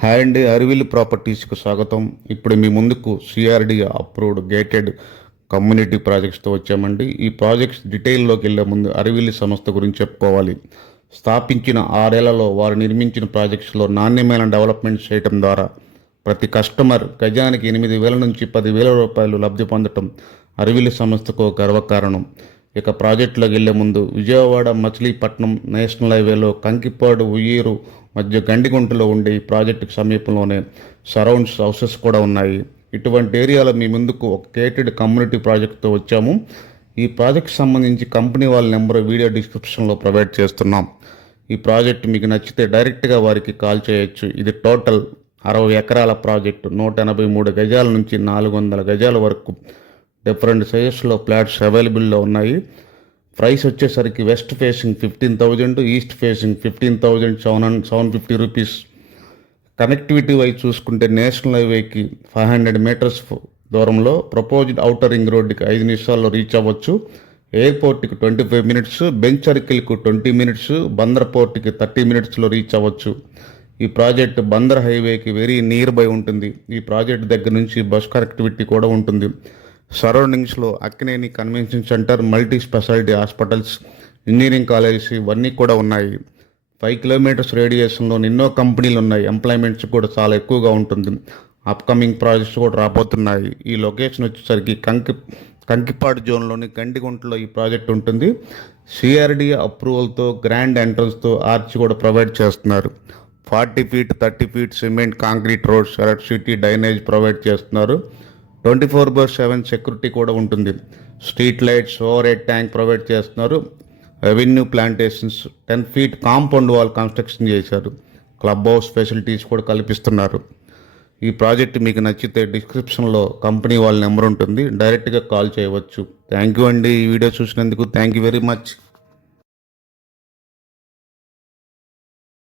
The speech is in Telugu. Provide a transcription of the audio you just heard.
హాయ్ అండి, అరివిల్లు ప్రాపర్టీస్కి స్వాగతం. ఇప్పుడు మీ ముందుకు సిఆర్డి అప్రూవ్డ్ గేటెడ్ కమ్యూనిటీ ప్రాజెక్ట్స్తో వచ్చామండి. ఈ ప్రాజెక్ట్స్ డీటెయిల్లోకి వెళ్ళే ముందు అరివిల్లు సంస్థ గురించి చెప్పుకోవాలి. స్థాపించిన 6 ఏళ్లలో వారు నిర్మించిన ప్రాజెక్ట్స్లో నాణ్యమైన డెవలప్మెంట్ చేయడం ద్వారా ప్రతి కస్టమర్ గజానికి 8,000 నుంచి 10,000 రూపాయలు లబ్ధి పొందడం అరివిల్లు సంస్థకు గర్వకారణం. ఇక ప్రాజెక్టులోకి వెళ్లే ముందు విజయవాడ మచిలీపట్నం నేషనల్ హైవేలో కంకిపాడు ఉయ్యూరు మధ్య గండిగుంటలో ఉండే ఈ ప్రాజెక్టుకు సమీపంలోనే సరౌండ్స్ హౌసెస్ కూడా ఉన్నాయి. ఇటువంటి ఏరియాలో మీ ముందుకు ఒక గేటెడ్ కమ్యూనిటీ ప్రాజెక్టుతో వచ్చాము. ఈ ప్రాజెక్ట్ సంబంధించి కంపెనీ వాళ్ళ నెంబర్ వీడియో డిస్క్రిప్షన్లో ప్రొవైడ్ చేస్తున్నాం. ఈ ప్రాజెక్ట్ మీకు నచ్చితే డైరెక్ట్గా వారికి కాల్ చేయొచ్చు. ఇది టోటల్ 60 ఎకరాల ప్రాజెక్టు. 183 గజాల నుంచి 400 గజాల వరకు డిఫరెంట్ సైజెస్లో ఫ్లాట్స్ అవైలబుల్లో ఉన్నాయి. ప్రైస్ వచ్చేసరికి west facing 15,000, east facing 15,750 rupees. Connectivity wise చూసుకుంటే నేషనల్ హైవేకి 500 మీటర్స్ దూరంలో, ప్రపోజ్డ్ ఔటర్ రింగ్ రోడ్డుకి 5 నిమిషాల్లో రీచ్ అవ్వచ్చు, ఎయిర్పోర్ట్కి 25 మినిట్స్, బెంచ్ సర్కిల్కు 20 మినిట్స్, బందర్ పోర్ట్కి 30 మినిట్స్లో రీచ్ అవ్వచ్చు. ఈ ప్రాజెక్ట్ బందర్ హైవేకి వెరీ నియర్ బై ఉంటుంది. ఈ ప్రాజెక్ట్ దగ్గర నుంచి బస్ కనెక్టివిటీ కూడా ఉంటుంది. సరౌండింగ్స్లో Akkineni convention centre, multi speciality hospitals, engineering colleges ఇవన్నీ కూడా ఉన్నాయి. 5 కిలోమీటర్స్ రేడియేషన్లో ఎన్నో కంపెనీలు ఉన్నాయి. ఎంప్లాయ్మెంట్స్ కూడా చాలా ఎక్కువగా ఉంటుంది. అప్కమింగ్ ప్రాజెక్ట్స్ కూడా రాబోతున్నాయి. ఈ లొకేషన్ వచ్చేసరికి కంకిపాడు జోన్లోని గండిగుంటలో ఈ ప్రాజెక్ట్ ఉంటుంది. సిఆర్డి అప్రూవల్తో గ్రాండ్ ఎంట్రన్స్తో ఆర్చ్ కూడా ప్రొవైడ్ చేస్తున్నారు. 40 feet 30 feet cement concrete roads, electricity, drainage provide చేస్తున్నారు. 24/7 సెక్యూరిటీ కూడా ఉంటుంది. Street lights, overhead tank provide చేస్తున్నారు. Revenue plantations, 10 feet compound wall construction చేశారు. క్లబ్ హౌస్ ఫెసిలిటీస్ కూడా కల్పిస్తున్నారు. ఈ ప్రాజెక్ట్ మీకు నచ్చితే డిస్క్రిప్షన్లో కంపెనీ వాళ్ళ నెంబర్ ఉంటుంది, డైరెక్ట్గా కాల్ చేయవచ్చు. థ్యాంక్ యూ అండి, ఈ వీడియో చూసినందుకు థ్యాంక్ యూ వెరీ మచ్.